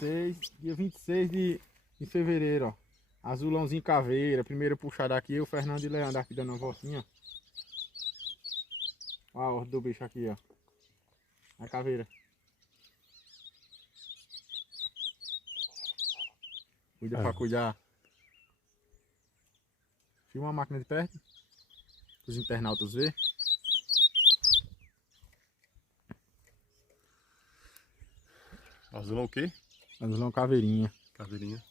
26 de fevereiro, ó. Azulãozinho caveira, primeiro puxado aqui, o Fernando e Leandro aqui dando uma voltinha. Ó a ordem do bicho aqui, ó. A caveira. Cuida pra cuidar. Filma a máquina de perto. Os internautas ver. Azulão o quê? Azulão caveirinha. Caveirinha.